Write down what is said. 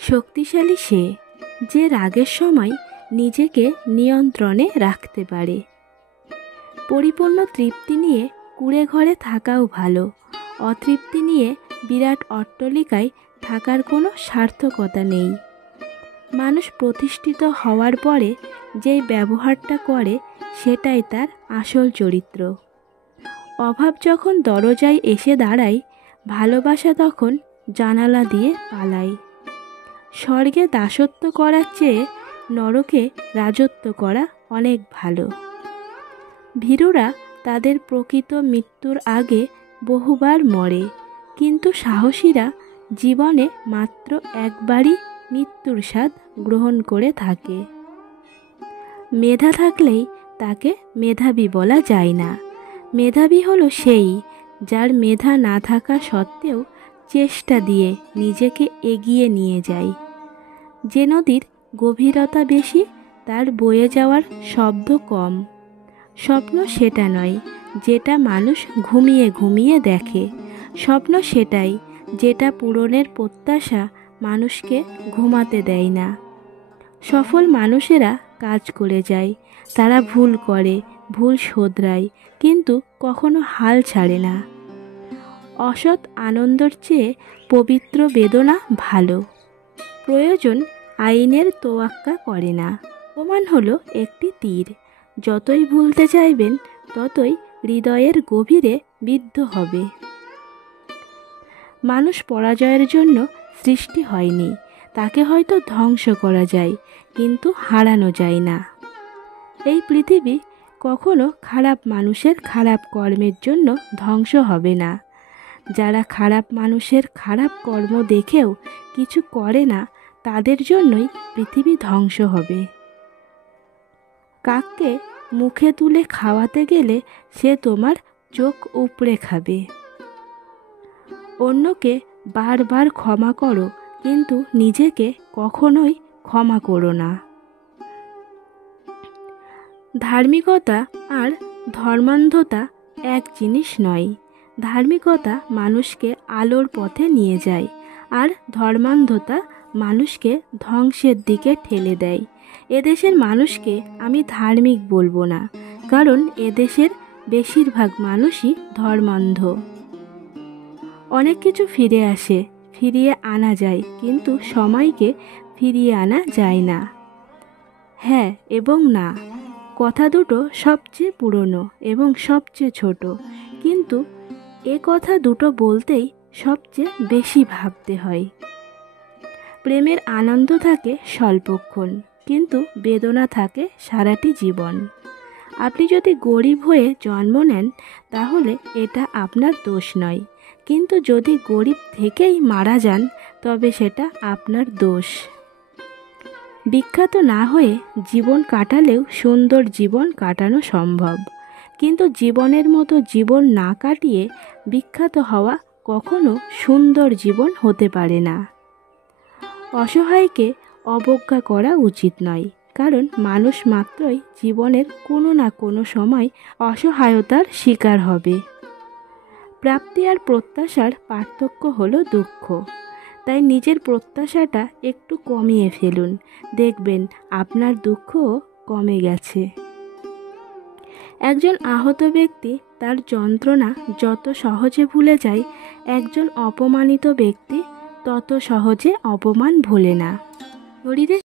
শক্তিশালী সে যে রাগের সময় নিজেকে নিয়ন্ত্রণে রাখতে পারে। পরিপূর্ণ তৃপ্তি নিয়ে কুঁড়ে ঘরে থাকাও ভালো। অতৃপ্তি নিয়ে বিরাট অট্টালিকায় থাকার কোনো সার্থকতা নেই। মানুষ প্রতিষ্ঠিত হওয়ার পরে যেই ব্যবহারটা করে সেটাই তার আসল চরিত্র। অভাব যখন দরজায় এসে দাঁড়ায়, ভালোবাসা তখন জানালা দিয়ে পালায়। স্বর্গে দাসত্ব করার চেয়ে নরকে রাজত্ব করা অনেক ভালো। ভীরুরা তাদের প্রকৃত মৃত্যুর আগে বহুবার মরে, কিন্তু সাহসীরা জীবনে মাত্র একবারই মৃত্যুর স্বাদ গ্রহণ করে থাকে। মেধা থাকলেই তাকে মেধাবী বলা যায় না। মেধাবী হলো সেই যার মেধা না থাকা সত্ত্বেও চেষ্টা দিয়ে নিজেকে এগিয়ে নিয়ে যায়। যে নদীর গভীরতা বেশি তার বয়ে যাওয়ার শব্দ কম। স্বপ্ন সেটা নয় যেটা মানুষ ঘুমিয়ে ঘুমিয়ে দেখে। স্বপ্ন সেটাই যেটা পূরণের প্রত্যাশা মানুষকে ঘুমাতে দেয় না। সফল মানুষেরা কাজ করে যায়, তারা ভুল করে, ভুল শোধরায়, কিন্তু কখনো হাল ছাড়ে না। অসৎ আনন্দের চেয়ে পবিত্র বেদনা ভালো। প্রয়োজন আইনের তোয়াক্কা করে না। অপমান হলো একটি তীর, যতই ভুলতে চাইবেন ততই হৃদয়ের গভীরে বিদ্ধ হবে। মানুষ পরাজয়ের জন্য সৃষ্টি হয়নি, তাকে হয়তো ধ্বংস করা যায় কিন্তু হারানো যায় না। এই পৃথিবী কখনো খারাপ মানুষের খারাপ কর্মের জন্য ধ্বংস হবে না। যারা খারাপ মানুষের খারাপ কর্ম দেখেও কিছু করে না, তাদের জন্যই পৃথিবী ধ্বংস হবে। কাককে মুখে তুলে খাওয়াতে গেলে সে তোমার চোখ উপড়ে খাবে। অন্যকে বারবার ক্ষমা করো, কিন্তু নিজেকে কখনোই ক্ষমা করো না। ধার্মিকতা আর ধর্মান্ধতা এক জিনিস নয়। ধার্মিকতা মানুষকে আলোর পথে নিয়ে যায়, আর ধর্মান্ধতা মানুষকে ধ্বংসের দিকে ঠেলে দেয়। এদেশের মানুষকে আমি ধার্মিক বলবো না, কারণ এদেশের বেশিরভাগ মানুষই ধর্মান্ধ। অনেক কিছু ফিরে আসে, ফিরিয়ে আনা যায়, কিন্তু সময়কে ফিরিয়ে আনা যায় না। হ্যাঁ এবং না কথা দুটো সবচেয়ে পুরনো এবং সবচেয়ে ছোট, কিন্তু এ কথা দুটো বলতেই সবচেয়ে বেশি ভাবতে হয়। প্রেমের আনন্দ থাকে স্বল্পক্ষণ, কিন্তু বেদনা থাকে সারাটি জীবন। আপনি যদি গরিব হয়ে জন্ম নেন তাহলে এটা আপনার দোষ নয়, কিন্তু যদি গরিব থেকেই মারা যান তবে সেটা আপনার দোষ। বিখ্যাত না হয়ে জীবন কাটালেও সুন্দর জীবন কাটানো সম্ভব, কিন্তু জীবনের মতো জীবন না কাটিয়ে বিখ্যাত হওয়া কখনো সুন্দর জীবন হতে পারে না। অসহায়কে অবজ্ঞা করা উচিত নয়, কারণ মানুষ মাত্রই জীবনের কোনো না কোনো সময় অসহায়তার শিকার হবে। প্রাপ্তি আর প্রত্যাশার পার্থক্য হলো দুঃখ। তাই নিজের প্রত্যাশাটা একটু কমিয়ে ফেলুন, দেখবেন আপনার দুঃখও কমে গেছে। একজন আহত ব্যক্তি তার যন্ত্রণা যত সহজে ভুলে যায়, একজন অপমানিত ব্যক্তি তত সহজে অপমান ভোলে না। শরীরে